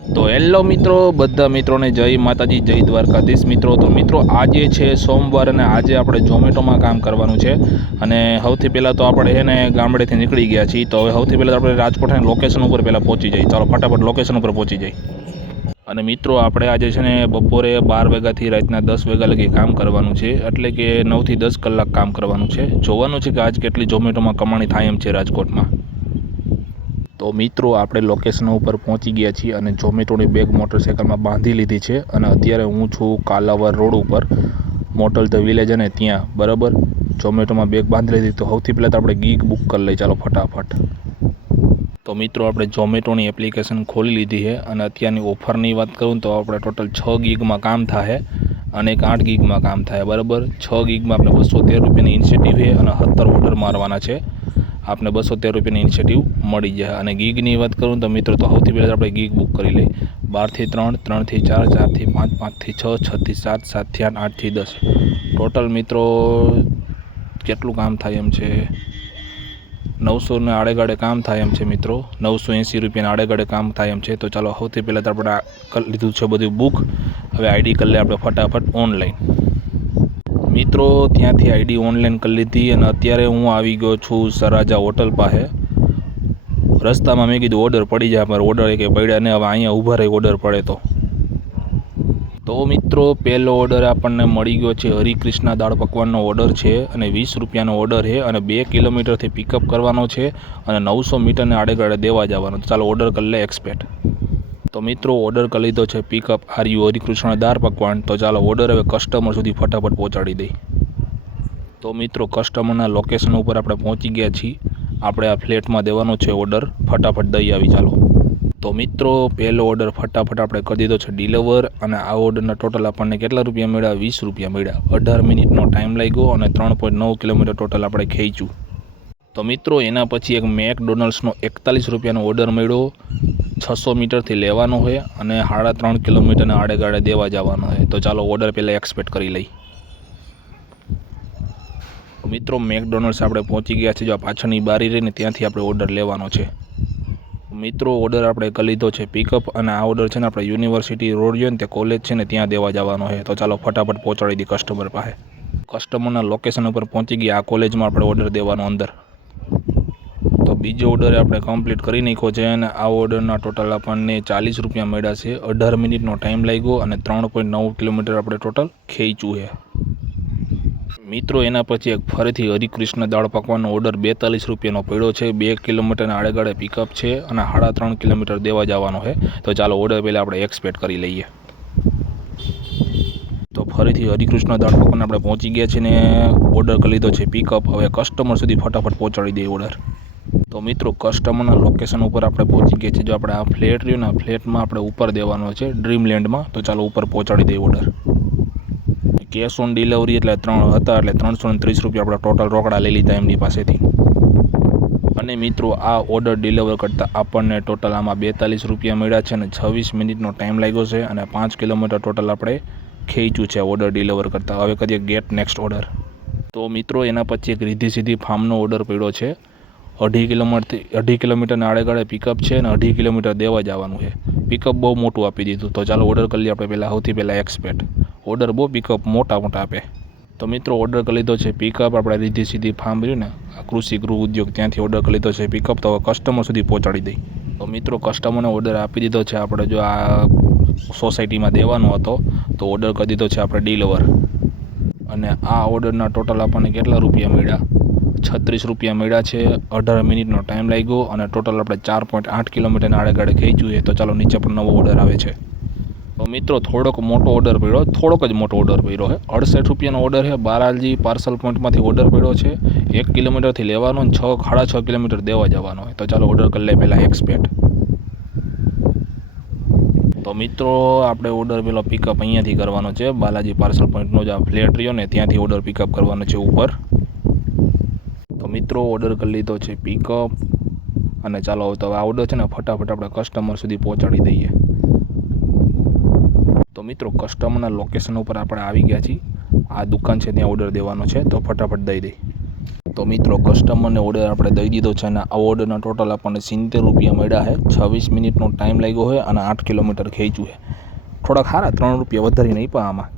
તો હેલો મિત્રો, બધા મિત્રોને જય માતાજી, જય દ્વારકાધીશ મિત્રો. તો મિત્રો આજે છે સોમવાર અને આજે આપણે ઝોમેટોમાં કામ કરવાનું છે. અને સૌથી પહેલાં તો આપણે એને ગામડેથી નીકળી ગયા છીએ. તો હવે સૌથી પહેલાં આપણે રાજકોટના લોકેશન ઉપર પહેલાં પહોંચી જઈએ. ચાલો ફટાફટ લોકેશન ઉપર પહોંચી જઈએ. અને મિત્રો આપણે આજે છે ને બપોરે 12 વાગ્યાથી રાતના 10 વાગ્યા લગી કામ કરવાનું છે. એટલે કે 9થી 10 કલાક કામ કરવાનું છે. જોવાનું છે કે આજ કેટલી ઝોમેટોમાં કમાણી થાય એમ છે રાજકોટમાં. તો મિત્રો આપણે લોકેશન ઉપર પહોંચી ગયા છીએ અને ઝોમેટોની બેગ મોટરસાઇકલમાં બાંધી લીધી છે. અને અત્યારે હું છું કાલાવર રોડ ઉપર, મોટલ ધ વિલેજ, અને ત્યાં બરાબર ઝોમેટોમાં બેગ બાંધી લીધી. તો સૌથી પહેલાં તો આપણે ગીગ બુક કરી લઈએ. ચાલો ફટાફટ. તો મિત્રો આપણે ઝોમેટોની એપ્લિકેશન ખોલી લીધી છે અને અત્યારની ઓફરની વાત કરું તો આપણે ટોટલ 6 ગીગમાં કામ થાય અને એક 8 ગીગમાં કામ થાય બરાબર. 6 ગીગમાં આપણે 213 રૂપિયાની ઇન્સેન્ટિવ છે અને 17 ઓર્ડર મારવાના છે. આપને 213 રૂપિયાની ઇન્સેન્ટિવ મળી જાય. અને ગીગની વાત કરું તો મિત્રો તો સૌથી પહેલાં આપણે ગીગ બુક કરી લઈએ. 12 થી 3, 3 થી 4, 4 થી 5, 5 થી 6, 6 થી 7, 7 થી 8, 8 થી 10 ટોટલ મિત્રો કેટલું કામ થાય એમ છે, 900 ને આડેગાડે કામ થાય એમ છે મિત્રો. 980 રૂપિયાના આડેગાડે કામ થાય એમ છે. તો ચાલો સૌથી પહેલાં તો આપણે કરી લીધું છે બધું બુક. હવે આઈડી કરી લઈએ આપણે ફટાફટ ઓનલાઈન. મિત્રો ત્યાંથી આઈડી ઓનલાઈન કરી લીધી અને અત્યારે હું આવી ગયો છું સરાજા હોટલ પાસે. રસ્તામાં મેં કીધું ઓર્ડર પડી જાય, મારે ઓર્ડર કે પડ્યા ને હવે અહીંયા ઊભા રહી ઓર્ડર પડે તો મિત્રો પહેલો ઓર્ડર આપણને મળી ગયો છે. હરિકૃષ્ણા દાળ પકવાનનો ઓર્ડર છે અને 20 રૂપિયાનો ઓર્ડર છે અને 2 કિલોમીટરથી પિકઅપ કરવાનો છે અને 900 મીટરને આડેગાડે દેવા જવાનો. તો ચાલો ઓર્ડર કરી લે એક્સપેક્ટ. તો મિત્રો ઓર્ડર કરી લીધો છે પિકઅપ આર્યુ હરિકૃષ્ણ દાળ પકવાન. તો ચાલો ઓર્ડર હવે કસ્ટમર સુધી ફટાફટ પહોંચાડી દઈ. તો મિત્રો કસ્ટમરના લોકેશન ઉપર આપણે પહોંચી ગયા છીએ. આપણે આ ફ્લેટમાં દેવાનો છે ઓર્ડર, ફટાફટ દઈ આવી. ચાલો તો મિત્રો પહેલો ઓર્ડર ફટાફટ આપણે કરી દીધો છે ડિલિવર. અને આ ઓર્ડરના ટોટલ આપણને કેટલા રૂપિયા મળ્યા? 20 રૂપિયા મળ્યા. 18 મિનિટનો ટાઈમ લાગ્યો અને 3.9 કિલોમીટર ટોટલ આપણે ખેંચ્યું. તો મિત્રો એના પછી એક મેકડોનલ્ડ્સનો 41 રૂપિયાનો ઓર્ડર મળ્યો. 600 મીટરથી લેવાનો હોય અને 3.5 કિલોમીટરના આડેગાડે દેવા જવાનો હોય. તો ચાલો ઓર્ડર પહેલાં એક્સપેક્ટ કરી લઈ. મિત્રો મેકડોનલ્ડ્સ આપણે પહોંચી ગયા છે. જો પાછળની બારી રહીને ત્યાંથી આપણે ઓર્ડર લેવાનો છે. મિત્રો ઓર્ડર આપણે કરી લીધો છે પિકઅપ અને આ ઓર્ડર છે ને આપણે યુનિવર્સિટી રોડ જોઈએ ને તે કોલેજ છે ને ત્યાં દેવા જવાનો છે. તો ચાલો ફટાફટ પહોંચાડી દઈએ કસ્ટમર પાસે. કસ્ટમરના લોકેશન ઉપર પહોંચી ગયા. આ કોલેજમાં આપણે ઓર્ડર દેવાનો અંદર. તો બીજો ઓર્ડર આપણે કમ્પ્લીટ કરી નાખ્યો છે અને આ ઓર્ડરના ટોટલ આપણને 40 રૂપિયા મળ્યા છે. 18 મિનિટનો ટાઈમ લાગ્યો અને 3.9 કિલોમીટર આપણે ટોટલ ખેંચ્યું છે. મિત્રો એના પછી એક ફરીથી હરિકૃષ્ણ દાળ પકવાનનો ઓર્ડર 42 રૂપિયાનો પડ્યો છે. 2 કિલોમીટરના આડેગાડે પિકઅપ છે અને 3.5 કિલોમીટર દેવા જવાનો છે. તો ચાલો ઓર્ડર પહેલાં આપણે એક્સપેક્ટ કરી લઈએ. તો ફરીથી હરિકૃષ્ણ દાળ પકવાન આપણે પહોંચી ગયા છે ને ઓર્ડર કરી લીધો છે પિકઅપ. હવે કસ્ટમર સુધી ફટાફટ પહોંચાડી દઈએ ઓર્ડર. તો મિત્રો કસ્ટમરના લોકેશન ઉપર આપણે પહોંચી ગયા છીએ. જો આપણે આ ફ્લેટ રહ્યું ને ફ્લેટમાં આપણે ઉપર દેવાનો છે ડ્રીમલેન્ડમાં. તો ચાલો ઉપર પહોંચાડી દઈએ ઓર્ડર. કેશ ઓન ડિલિવરી એટલે 3 હતા એટલે 330 રૂપિયા આપણે ટોટલ રોકડા લઈ લીધા એમની પાસેથી. અને મિત્રો આ ઓર્ડર ડિલિવર કરતાં આપણને ટોટલ આમાં 42 રૂપિયા મળ્યા છે અને 26 મિનિટનો ટાઈમ લાગ્યો છે અને 5 કિલોમીટર ટોટલ આપણે ખેંચ્યું છે ઓર્ડર ડિલિવર કરતાં. હવે કરીએ ગેટ નેક્સ્ટ ઓર્ડર. તો મિત્રો એના પછી એક રીધી સીધી ફાર્મનો ઓર્ડર પડ્યો છે. 2.5 કિલોમીટરના આડેગાડે પિકઅપ છે અને 2.5 કિલોમીટર દેવા જવાનું છે. પિકઅપ બહુ મોટું આપી દીધું. તો ચાલો ઓર્ડર કરી લઈએ આપણે પહેલાં સૌથી પહેલાં એક્સપેક્ટ. ઓર્ડર બહુ પિકઅપ મોટા આપે. તો મિત્રો ઓર્ડર કરી લીધો છે પિકઅપ. આપણે રીધી સીધી ફાર્મ રહ્યું ને આ કૃષિ ગૃહ ઉદ્યોગ ત્યાંથી ઓર્ડર કરી લીધો છે પિકઅપ. તો હવે કસ્ટમર સુધી પહોંચાડી દઈ. તો મિત્રો કસ્ટમરને ઓર્ડર આપી દીધો છે આપણે. જો આ સોસાયટીમાં દેવાનો હતો તો ઓર્ડર કરી દીધો છે આપણે ડિલિવર. અને આ ઓર્ડરના ટોટલ આપણને કેટલા રૂપિયા મળ્યા? 36 રૂપિયા મળ્યા છે. 18 મિનિટનો ટાઈમ લાગ્યો અને ટોટલ આપણે 4.8 કિલોમીટરના આડેગાડે ખેંચ્યું છે. તો ચાલો નીચે પણ નવો ઓર્ડર આવે છે. તો મિત્રો થોડોક મોટો ઓર્ડર પડ્યો, થોડોક જ મોટો ઓર્ડર પડ્યો છે. 68 રૂપિયાનો ઓર્ડર છે. બારાલજી પાર્સલ પોઈન્ટમાંથી ઓર્ડર પડ્યો છે. 1 કિલોમીટરથી લેવાનો અને 6.5 કિલોમીટર દેવા જવાનો હોય. તો ચાલો ઓર્ડર કરી લે પહેલાં એક્સપેક્ટ. તો મિત્રો આપણે ઓર્ડર પેલો પિકઅપ અહીંયાથી કરવાનો છે. બાલાજી પાર્સલ પોઈન્ટનો જે ફ્લેટ રહ્યો ને ત્યાંથી ઓર્ડર પિકઅપ કરવાનો છે ઉપર. તો મિત્રો ઓર્ડર કરી લીધો છે પિકઅપ અને ચાલો તો આ ઓર્ડર છે ને ફટાફટ આપણે કસ્ટમર સુધી પહોંચાડી દઈએ. તો મિત્રો કસ્ટમરના લોકેશન ઉપર આપણે આવી ગયા છીએ. આ દુકાન છે ત્યાં ઓર્ડર દેવાનો છે. તો ફટાફટ દઈ દઈ. તો મિત્રો કસ્ટમરને ઓર્ડર આપણે દઈ દીધો છે અને આ ઓર્ડરના ટોટલ આપણને 70 રૂપિયા મળ્યા છે. 26 મિનિટનો ટાઈમ લાગ્યો હોય અને 8 કિલોમીટર ખેંચ્યું છે. થોડાક સારા 3 રૂપિયા વધારી નહીં પણ આમાં.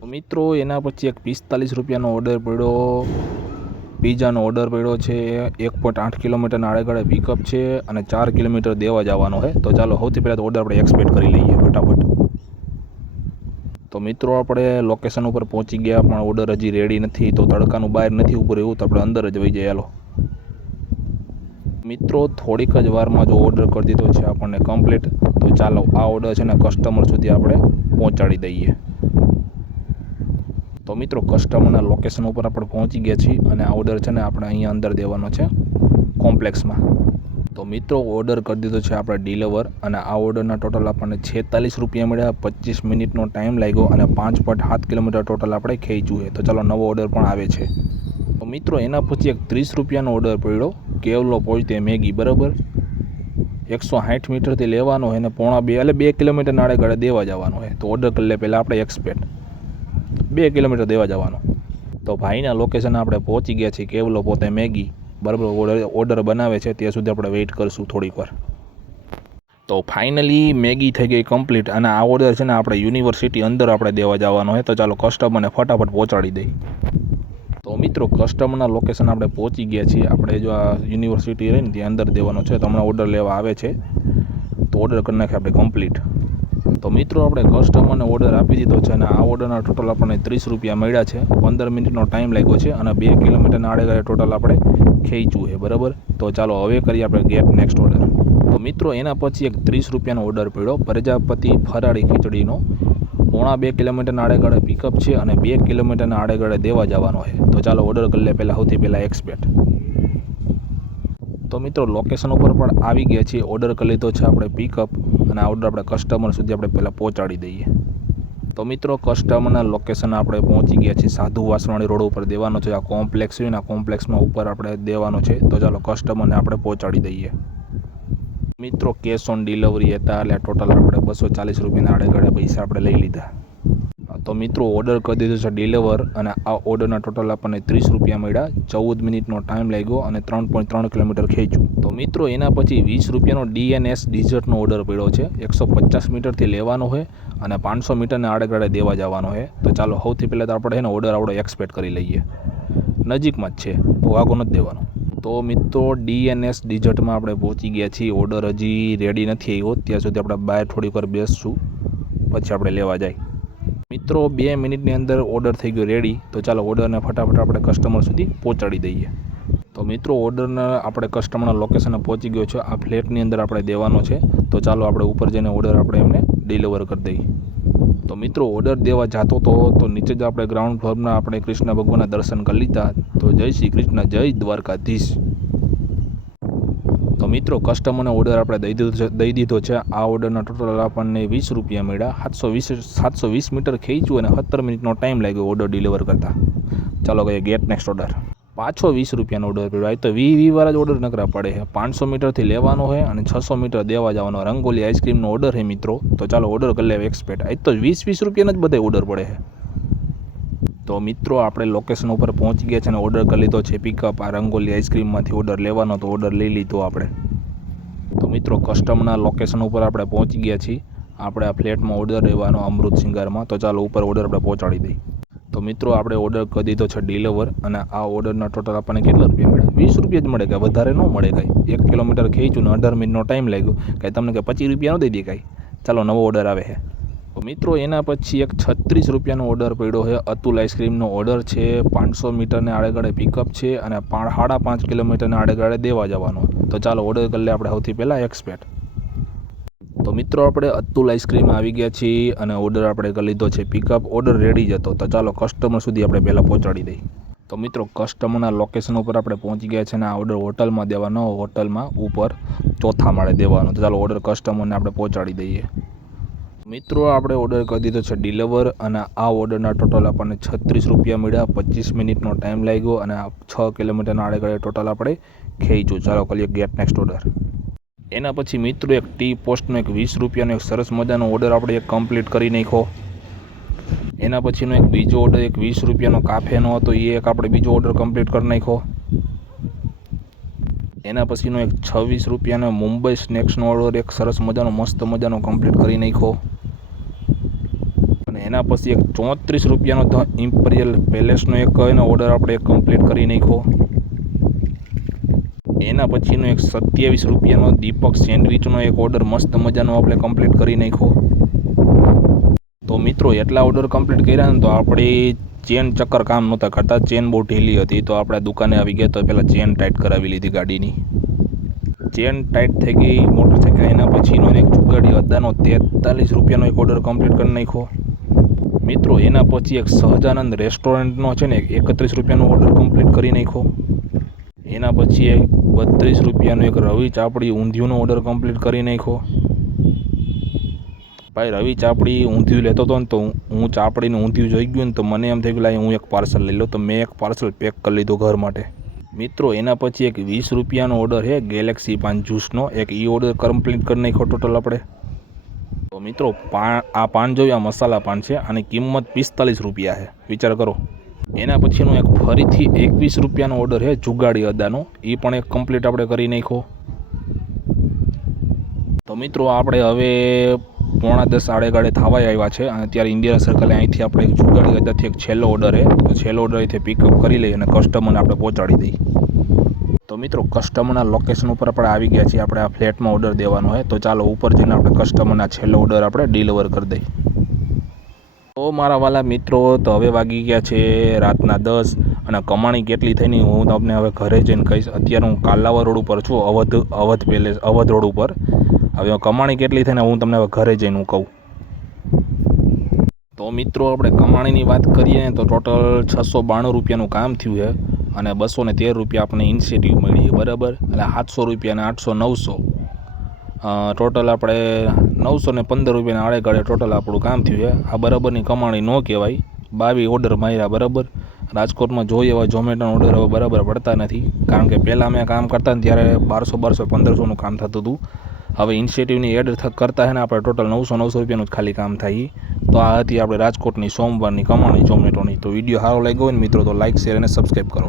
તો મિત્રો એના પછી એક 45 રૂપિયાનો ઓર્ડર પડ્યો, પીઝાનો ઓર્ડર પડ્યો છે. 1.8 કિલોમીટરના આડેગાળે પિકઅપ છે અને 4 કિલોમીટર દેવા જવાનો છે. તો ચાલો સૌથી પહેલાં તો ઓર્ડર આપણે એક્સપેક્ટ કરી લઈએ ફટાફટ. તો મિત્રો આપણે લોકેશન ઉપર પહોંચી ગયા પણ ઓર્ડર હજી રેડી નથી. તો તડકાનું બહાર નથી ઉપર એવું તો આપણે અંદર જ વહી જઈએ. હાલો મિત્રો, થોડીક જ વારમાં જો ઓર્ડર કરી દીધો છે આપણને કમ્પ્લીટ. તો ચાલો આ ઓર્ડર છે ને કસ્ટમર સુધી આપણે પહોંચાડી દઈએ. તો મિત્રો કસ્ટમરના લોકેશન ઉપર આપણે પહોંચી ગયા છીએ અને આ ઓર્ડર છે ને આપણે અહીંયા અંદર દેવાનો છે કોમ્પ્લેક્સમાં. તો મિત્રો ઓર્ડર કરી દીધો છે આપણે ડિલિવર અને આ ઓર્ડરના ટોટલ આપણને 46 રૂપિયા મળ્યા. 25 મિનિટનો ટાઈમ લાગ્યો અને 5.7 કિલોમીટર ટોટલ આપણે ખેંચ્યું છે. તો ચાલો નવો ઓર્ડર પણ આવે છે. તો મિત્રો એના પછી એક 30 રૂપિયાનો ઓર્ડર પડ્યો, કેવલો પહોંચતે મેગી, બરાબર 160 મીટરથી લેવાનો હોય ને 1.5 એટલે 2 કિલોમીટર આડેગાળે દેવા જવાનો હોય. તો ઓર્ડર કરી લે પહેલાં આપણે એક્સપેક્ટ 2 કિલોમીટર દેવા જવાનો. તો ભાઈના લોકેશન આપણે પહોંચી ગયા છીએ, કેવલો પોતે મેગી, બરાબર ઓર્ડર બનાવે છે ત્યાં સુધી આપણે વેઇટ કરીશું થોડીક વાર. તો ફાઇનલી મેગી થઈ ગઈ કમ્પ્લીટ અને આ ઓર્ડર છે ને આપણે યુનિવર્સિટી અંદર આપણે દેવા જવાનો હોય. તો ચાલો કસ્ટમરને ફટાફટ પહોંચાડી દઈ. તો મિત્રો કસ્ટમરના લોકેશન આપણે પહોંચી ગયા છીએ. આપણે જો આ યુનિવર્સિટી રહી ને ત્યાં અંદર દેવાનો છે. તો હમણાં ઓર્ડર લેવા આવે છે તો ઓર્ડર કરી નાખીએ આપણે કમ્પ્લીટ. તો મિત્રો આપણે કસ્ટમરને ઓર્ડર આપી દીધો છે અને આ ઓર્ડરના ટોટલ આપણને 30 રૂપિયા મળ્યા છે. 15 મિનિટનો ટાઈમ લાગ્યો છે અને 2 કિલોમીટરના આડેગાળે ટોટલ આપણે ખેંચ્યું છે, બરાબર. તો ચાલો હવે કરીએ આપણે ગેટ નેક્સ્ટ ઓર્ડર. તો મિત્રો એના પછી એક 30 રૂપિયાનો ઓર્ડર પડ્યો, પ્રજાપતિ ફરાળી ખીચડીનો. 1.5 કિલોમીટરના આડેગાળે પિકઅપ છે અને 2 કિલોમીટરના આડેગાળે દેવા જવાનો છે. તો ચાલો ઓર્ડર કરી લે પહેલાં સૌથી પહેલાં એક્સપેક્ટ. તો મિત્રો લોકેશન ઉપર પણ આવી ગયા છીએ. ઓર્ડર કરી લીધો છે આપણે પિકઅપ અને આ ઓર્ડર આપણે કસ્ટમર સુધી આપણે પહેલાં પહોંચાડી દઈએ. તો મિત્રો કસ્ટમરના લોકેશન આપણે પહોંચી ગયા છીએ. સાધુ વાસવાણી રોડ ઉપર દેવાનો છે. આ કોમ્પ્લેક્સ છે ને આ કોમ્પ્લેક્સમાં ઉપર આપણે દેવાનો છે. તો ચાલો કસ્ટમરને આપણે પહોંચાડી દઈએ. મિત્રો કેશ ઓન ડિલિવરી હતા એટલે ટોટલ આપણે 240 રૂપિયાના આડેગાળે પૈસા આપણે લઈ લીધા. તો મિત્રો ઓર્ડર કરી દીધો છે ડિલિવર અને આ ઓર્ડરના ટોટલ આપણને 30 રૂપિયા મળ્યા. 14 મિનિટનો ટાઈમ લાગ્યો અને 3.3 કિલોમીટર ખેંચ્યું. તો મિત્રો એના પછી 20 રૂપિયાનો DNS ડિઝર્ટનો ઓર્ડર પડ્યો છે. 150 મીટરથી લેવાનો હોય અને 500 મીટરના આડેગાળે દેવા જવાનો હોય. તો ચાલો સૌથી પહેલાં તો આપણે એનો ઓર્ડર આપણે એક્સપેક્ટ કરી લઈએ. નજીકમાં જ છે, વાગો નથી દેવાનો. તો મિત્રો DNS ડિઝર્ટમાં આપણે પહોંચી ગયા છીએ. ઓર્ડર હજી રેડી નથી આવ્યો, ત્યાં સુધી આપણે બહાર થોડીક વાર બેસશું પછી આપણે લેવા જાય. મિત્રો 2 મિનિટની અંદર ઓર્ડર થઈ ગયો રેડી. તો ચાલો ઓર્ડરને ફટાફટ આપણે કસ્ટમર સુધી પહોંચાડી દઈએ. તો મિત્રો ઓર્ડરને આપણે કસ્ટમરના લોકેશને પહોંચી ગયો છે. આ ફ્લેટની અંદર આપણે દેવાનો છે. તો ચાલો આપણે ઉપર જઈને ઓર્ડર આપણે એમને ડિલિવર કરી દઈએ. તો મિત્રો ઓર્ડર દેવા જતો તો નીચે જ આપણે ગ્રાઉન્ડ ફ્લોરના આપણે કૃષ્ણ ભગવાનના દર્શન કરી લીધા. તો જય શ્રી કૃષ્ણ, જય દ્વારકાધીશ. તો મિત્રો કસ્ટમરને ઓર્ડર આપણે દઈ દીધો છે. આ ઓર્ડરના ટોટલ આપણને 20 રૂપિયા મળ્યા. 720 મીટર ખેંચ્યું અને 17 મિનિટનો ટાઈમ લાગ્યો ઓર્ડર ડિલિવર કરતા. ચાલો કહીએ ગેટ નેક્સ્ટ ઓર્ડર. પાછો 20 રૂપિયાનો ઓર્ડર પડ્યો. આ તો 20 વાળા જ ઓર્ડર નકરા પડે છે. 500 મીટરથી લેવાનો હોય અને 600 મીટર દેવા જવાનો. રંગોલી આઈસ્ક્રીમનો ઓર્ડર છે મિત્રો. તો ચાલો ઓર્ડર કરી લે એક્સપેક્ટ. આ તો 20 રૂપિયાના જ બધા ઓર્ડર પડે છે. તો મિત્રો આપણે લોકેશન ઉપર પહોંચી ગયા છે અને ઓર્ડર કરી લીધો છે પિકઅપ. આ રંગોલી આઈસ્ક્રીમમાંથી ઓર્ડર લેવાનો તો ઓર્ડર લઈ લીધો આપણે. તો મિત્રો કસ્ટમરના લોકેશન ઉપર આપણે પહોંચી ગયા છીએ. આપણે આ ફ્લેટમાં ઓર્ડર લેવાનો અમૃત સિંગારમાં. તો ચાલો ઉપર ઓર્ડર આપણે પહોંચાડી દઈએ. તો મિત્રો આપણે ઓર્ડર કરી દીધો છે ડિલિવર અને આ ઓર્ડરના ટોટલ આપણને કેટલા રૂપિયા મળ્યા? 20 રૂપિયા જ મળે, કાંઈ વધારે ન મળે કાંઈ. 1 કિલોમીટર ખેંચ્યું ને 18 મિનિટનો ટાઈમ લાગ્યો. કાંઈ તમને કે 25 રૂપિયા ન દઈ દે કાંઈ. ચાલો નવો ઓર્ડર આવે છે. તો મિત્રો એના પછી એક 36 રૂપિયાનો ઓર્ડર પડ્યો છે. અતુલ આઈસ્ક્રીમનો ઓર્ડર છે. 500 મીટરને આડેગાળે પિકઅપ છે અને 5.5 કિલોમીટરને આડેગાળે દેવા જવાનો. તો ચાલો ઓર્ડર કરી લે આપણે સૌથી પહેલાં એક્સપેક્ટ. તો મિત્રો આપણે અતુલ આઈસ્ક્રીમ આવી ગયા છીએ અને ઓર્ડર આપણે કરી લીધો છે પિકઅપ. ઓર્ડર રેડી જ હતો. તો ચાલો કસ્ટમર સુધી આપણે પહેલાં પહોંચાડી દઈએ. તો મિત્રો કસ્ટમરના લોકેશન ઉપર આપણે પહોંચી ગયા છે અને આ ઓર્ડર હોટલમાં દેવાનો. હોટલમાં ઉપર ચોથા માળે દેવાનો. તો ચાલો ઓર્ડર કસ્ટમરને આપણે પહોંચાડી દઈએ. મિત્રો આપણે ઓર્ડર કરી દીધો છે ડિલિવર અને આ ઓર્ડરના ટોટલ આપણને 36 રૂપિયા મળ્યા. 25 મિનિટનો ટાઈમ લાગ્યો અને 6 કિલોમીટરના આડેગાળે ટોટલ આપણે ખેંચ્યું. ચાલો કરીએ ગેટ નેક્સ્ટ ઓર્ડર. એના પછી મિત્રો એક ટી પોસ્ટનો એક 20 રૂપિયાનો એક સરસ મજાનો ઓર્ડર આપણે એક કમ્પ્લીટ કરી નાખ્યો. એના પછીનો એક બીજો ઓર્ડર એક 20 રૂપિયાનો કાફેનો હતો, એ એક આપણે બીજો ઓર્ડર કમ્પ્લીટ કરી નાખ્યો. એના પછીનો એક 26 રૂપિયાનો મુંબઈ સ્નેક્સનો ઓર્ડર એક સરસ મજાનો મસ્ત મજાનો કમ્પ્લીટ કરી નાખ્યો. અને એના પછી એક 34 રૂપિયાનો ધ ઇમ્પેરિયલ પેલેસનો એક એનો ઓર્ડર આપણે કમ્પ્લીટ કરી નાખ્યો. એના પછીનો એક 27 રૂપિયાનો દીપક સેન્ડવિચનો એક ઓર્ડર મસ્ત મજાનો આપણે કમ્પ્લીટ કરી નાખ્યો. તો મિત્રો એટલા ઓર્ડર કમ્પ્લીટ કર્યા ને તો આપણી ચેન ચક્કર કામ નહોતા કરતા, ચેન બહુ ઢીલી હતી. તો આપણે દુકાને આવી ગયા તો પહેલાં ચેન ટાઈટ કરાવી લીધી ગાડીની. ચેન ટાઈટ થઈ ગઈ મોટરસાઇકલ. એના પછીનો એક જુગાડી અદ્દાનો 43 રૂપિયાનો એક ઓર્ડર કમ્પ્લીટ કરી નાખ્યો. મિત્રો એના પછી એક સહજાનંદ રેસ્ટોરન્ટનો છે ને 31 રૂપિયાનો ઓર્ડર કમ્પ્લીટ કરી નાખ્યો. એના પછી એક 32 રૂપિયાનો એક રવિ ચાપડી ઊંધિયુંનો ઓર્ડર કમ્પ્લીટ કરી નાખ્યો. ભાઈ રવિ ચાપડી ઊંધિયું લેતો હતો ને તો હું ચાપડીનું ઊંધિયું જોઈ ગયું ને તો મને એમ થઈ ગયું હું એક પાર્સલ લઈ લઉં. તો મેં એક પાર્સલ પેક કરી લીધો ઘર માટે. મિત્રો એના પછી એક 20 રૂપિયાનો ઓર્ડર છે ગેલેક્સી પાન જ્યુસનો, એક ઈ ઓર્ડર કમ્પ્લીટ કરી નાખ્યો ટોટલ આપણે. તો મિત્રો આ પાન જોયું, આ મસાલા પાન છે, આની કિંમત 45 રૂપિયા છે, વિચાર કરો. એના પછીનો એક ફરીથી 21 રૂપિયાનો ઓર્ડર છે જુગાડી અદ્દાનો, એ પણ એક કમ્પ્લીટ આપણે કરી નાખ્યો. તો મિત્રો આપણે હવે 9:45 આડેગાડે થવા આવ્યા છે અને અત્યારે ઇન્ડિયા સર્કલે અહીંથી આપણે એક જુગાડી અદ્દાથી એક છેલ્લો ઓર્ડર છે, તો છેલ્લો ઓર્ડર અહીંથી પિકઅપ કરી લઈએ અને કસ્ટમરને આપણે પહોંચાડી દઈએ. તો મિત્રો કસ્ટમરના લોકેશન ઉપર આપણે આવી ગયા છીએ. આપણે આ ફ્લેટમાં ઓર્ડર દેવાનો હોય તો ચાલો ઉપર જઈને આપણે કસ્ટમરના છેલ્લો ઓર્ડર આપણે ડિલિવર કરી દઈએ. તો મારા વાલા મિત્રો, તો હવે વાગી ગયા છે રાતના 10 અને કમાણી કેટલી થઈને હું તમને હવે ઘરે જઈને કહીશ. અત્યારે હું કાલાવા રોડ ઉપર છું, અવધ રોડ ઉપર. હવે કમાણી કેટલી થઈને હું તમને હવે ઘરે જઈને હું કહું. તો મિત્રો આપણે કમાણીની વાત કરીએ તો ટોટલ 692 રૂપિયાનું કામ થયું છે અને 213 રૂપિયા આપણને ઇન્સેન્ટિવ મળી છે, બરાબર. એટલે 700 રૂપિયા અને 800 900 ટોટલ આપણે 915 રૂપિયાના આડેગાળે ટોટલ આપણું કામ થયું છે. આ બરાબરની કમાણી ન કહેવાય. 22 ઓર્ડર માર્યા, બરાબર. રાજકોટમાં જોઈએ એવા ઝોમેટોના ઓર્ડર હવે બરાબર પડતા નથી, કારણ કે પહેલાં અમે કામ કરતા ને ત્યારે 1200 1500નું કામ થતું હતું. હવે ઇન્સેન્ટિવની એડ કરતા છે ને આપણે ટોટલ 900 રૂપિયાનું જ ખાલી કામ થાય. તો આ હતી આપણે રાજકોટની સોમવારની કમાણી ઝોમેટોની. તો વિડીયો સારો લાગ્યો હોય ને મિત્રો તો લાઇક, શેર અને સબસ્ક્રાઈબ કરો.